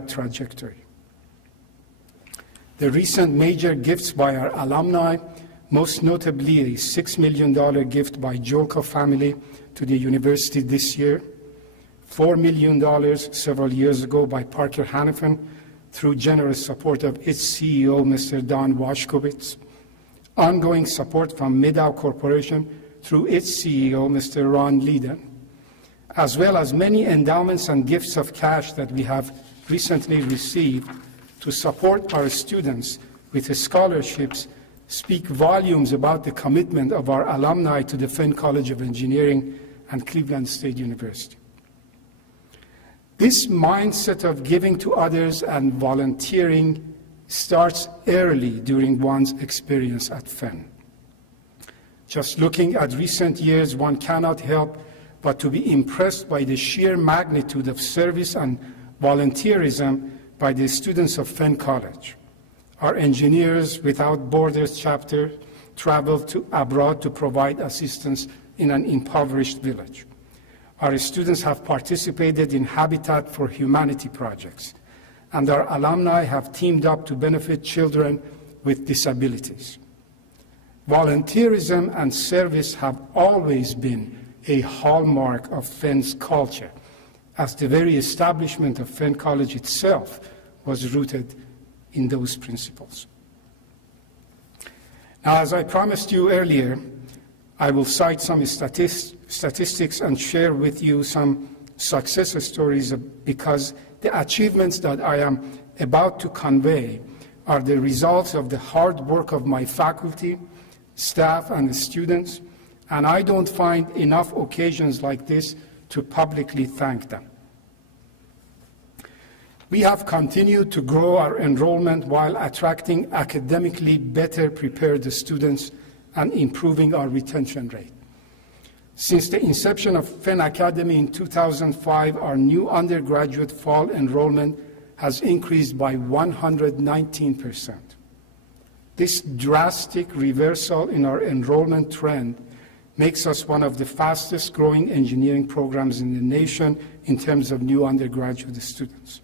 trajectory. The recent major gifts by our alumni, most notably a $6 million gift by Jolko family to the university this year, $4 million several years ago by Parker Hannifin through generous support of its CEO, Mr. Don Washkowitz, ongoing support from Middow Corporation through its CEO, Mr. Ron Leeden, as well as many endowments and gifts of cash that we have recently received to support our students with scholarships, speak volumes about the commitment of our alumni to the Fenn College of Engineering and Cleveland State University. This mindset of giving to others and volunteering starts early during one's experience at Fenn. Just looking at recent years, one cannot help but to be impressed by the sheer magnitude of service and volunteerism by the students of Fenn College. Our Engineers Without Borders chapter traveled abroad to provide assistance in an impoverished village. Our students have participated in Habitat for Humanity projects, and our alumni have teamed up to benefit children with disabilities. Volunteerism and service have always been a hallmark of Fenn's culture, as the very establishment of Fenn College itself was rooted in those principles. Now, as I promised you earlier, I will cite some statistics and share with you some success stories because the achievements that I am about to convey are the results of the hard work of my faculty, staff, and students, and I don't find enough occasions like this to publicly thank them. We have continued to grow our enrollment while attracting academically better prepared students and improving our retention rate. Since the inception of Fenn Academy in 2005, our new undergraduate fall enrollment has increased by 119%. This drastic reversal in our enrollment trend makes us one of the fastest growing engineering programs in the nation in terms of new undergraduate students.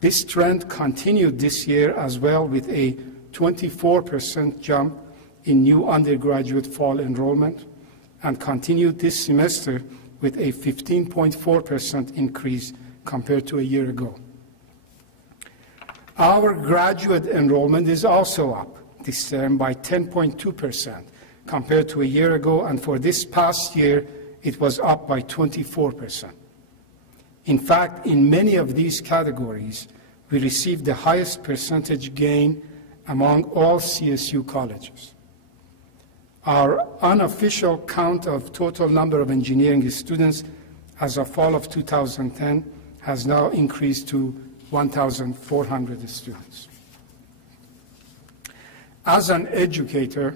This trend continued this year as well with a 24% jump in new undergraduate fall enrollment and continued this semester with a 15.4% increase compared to a year ago. Our graduate enrollment is also up this term by 10.2% compared to a year ago, and for this past year, it was up by 24%. In fact, in many of these categories, we received the highest percentage gain among all CSU colleges. Our unofficial count of total number of engineering students as of fall of 2010 has now increased to 1,400 students. As an educator,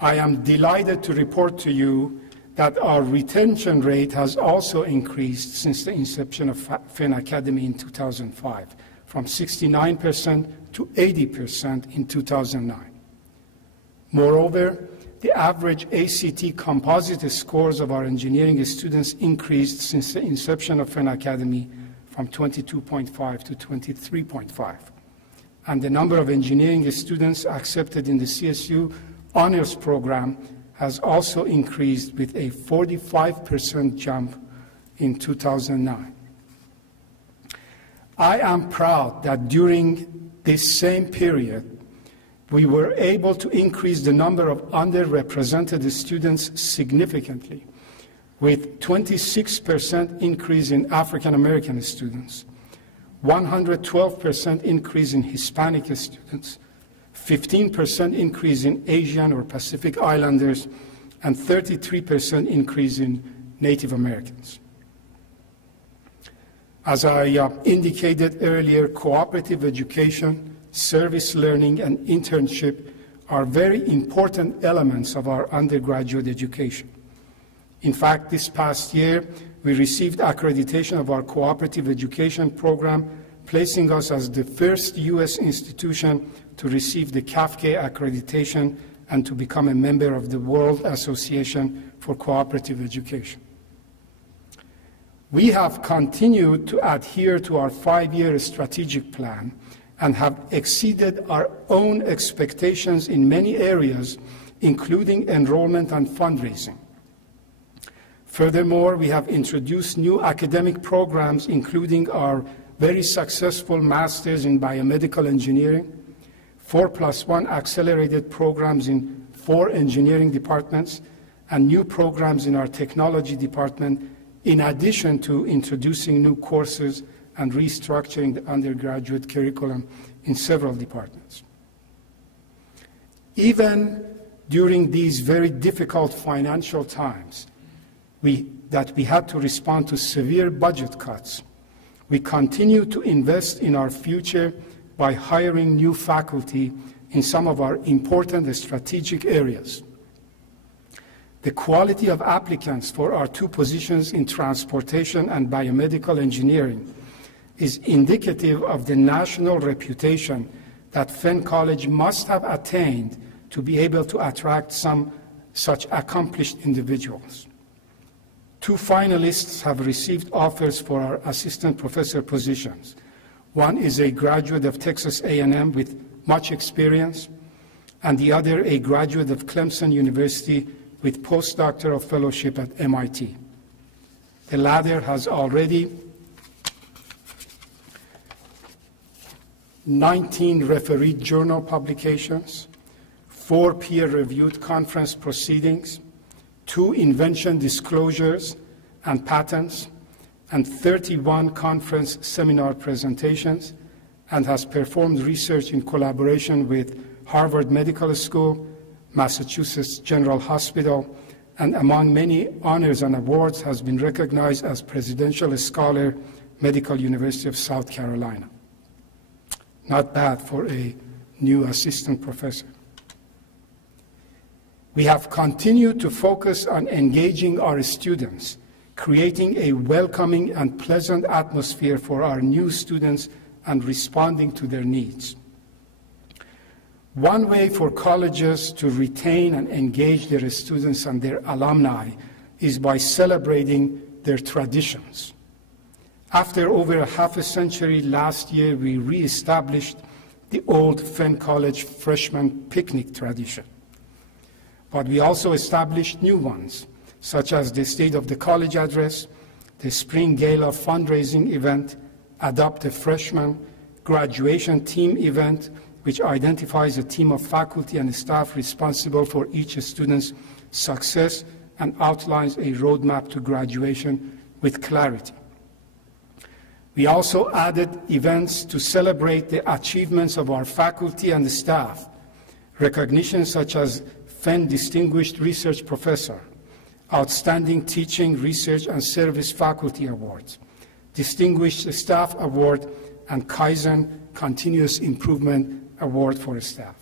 I am delighted to report to you that our retention rate has also increased since the inception of Fenn Academy in 2005, from 69% to 80% in 2009. Moreover, the average ACT composite scores of our engineering students increased since the inception of Fenn Academy from 22.5 to 23.5. And the number of engineering students accepted in the CSU honors program has also increased with a 45% jump in 2009. I am proud that during this same period, we were able to increase the number of underrepresented students significantly, with 26% increase in African American students, 112% increase in Hispanic students, 15% increase in Asian or Pacific Islanders, and 33% increase in Native Americans. As I indicated earlier, cooperative education, service learning, and internship are very important elements of our undergraduate education. In fact, this past year, we received accreditation of our cooperative education program, placing us as the first U.S. institution to receive the CAFCE accreditation and to become a member of the World Association for Cooperative Education. We have continued to adhere to our 5-year strategic plan and have exceeded our own expectations in many areas, including enrollment and fundraising. Furthermore, we have introduced new academic programs, including our very successful Masters in Biomedical Engineering, 4+1 accelerated programs in 4 engineering departments, and new programs in our technology department, in addition to introducing new courses and restructuring the undergraduate curriculum in several departments. Even during these very difficult financial times that we had to respond to severe budget cuts, we continue to invest in our future by hiring new faculty in some of our important strategic areas. The quality of applicants for our 2 positions in transportation and biomedical engineering is indicative of the national reputation that Fenn College must have attained to be able to attract some such accomplished individuals. 2 finalists have received offers for our assistant professor positions. One is a graduate of Texas A&M with much experience, and the other a graduate of Clemson University with postdoctoral fellowship at MIT. The latter has already 19 refereed journal publications, 4 peer-reviewed conference proceedings, 2 invention disclosures and patents, and 31 conference seminar presentations, and has performed research in collaboration with Harvard Medical School, Massachusetts General Hospital, and among many honors and awards has been recognized as Presidential Scholar, Medical University of South Carolina. Not bad for a new assistant professor. We have continued to focus on engaging our students, creating a welcoming and pleasant atmosphere for our new students and responding to their needs. One way for colleges to retain and engage their students and their alumni is by celebrating their traditions. After over a half a century last year, we reestablished the old Fenn College freshman picnic tradition. But we also established new ones, such as the State of the College Address, the Spring Gala fundraising event, Adopt a Freshman, graduation team event, which identifies a team of faculty and staff responsible for each student's success and outlines a roadmap to graduation with clarity. We also added events to celebrate the achievements of our faculty and staff, recognitions such as Fenn Distinguished Research Professor, Outstanding Teaching, Research and Service Faculty Awards, Distinguished Staff Award, and Kaizen Continuous Improvement Award for staff.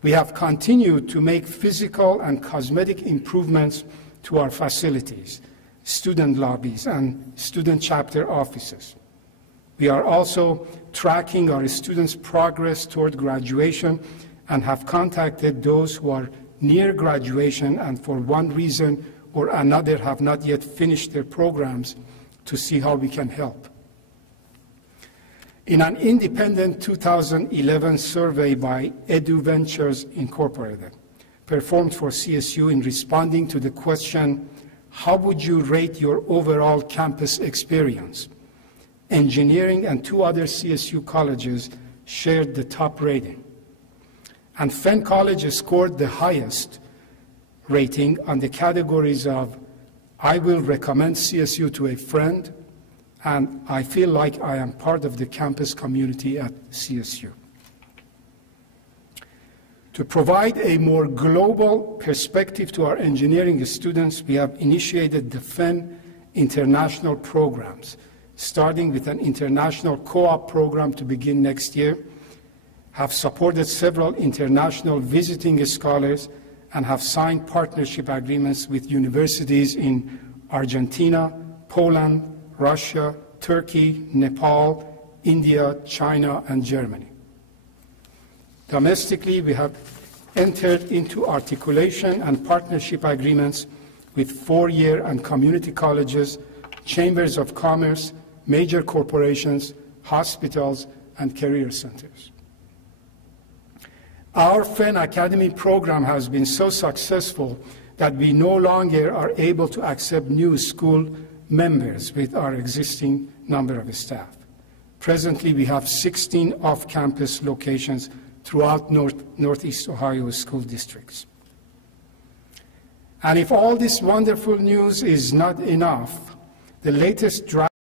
We have continued to make physical and cosmetic improvements to our facilities, student lobbies, and student chapter offices. We are also tracking our students' progress toward graduation and have contacted those who are near graduation and for one reason or another have not yet finished their programs to see how we can help. In an independent 2011 survey by EduVentures Incorporated, performed for CSU in responding to the question, how would you rate your overall campus experience? Engineering and 2 other CSU colleges shared the top rating. And Fenn College scored the highest rating on the categories of I will recommend CSU to a friend, and I feel like I am part of the campus community at CSU. To provide a more global perspective to our engineering students, we have initiated the Fenn International programs, starting with an international co-op program to begin next year, have supported several international visiting scholars, and have signed partnership agreements with universities in Argentina, Poland, Russia, Turkey, Nepal, India, China, and Germany. Domestically, we have entered into articulation and partnership agreements with four-year and community colleges, chambers of commerce, major corporations, hospitals, and career centers. Our Fenn Academy program has been so successful that we no longer are able to accept new school members with our existing number of staff. Presently, we have 16 off-campus locations throughout Northeast Ohio school districts. And if all this wonderful news is not enough, the latest draft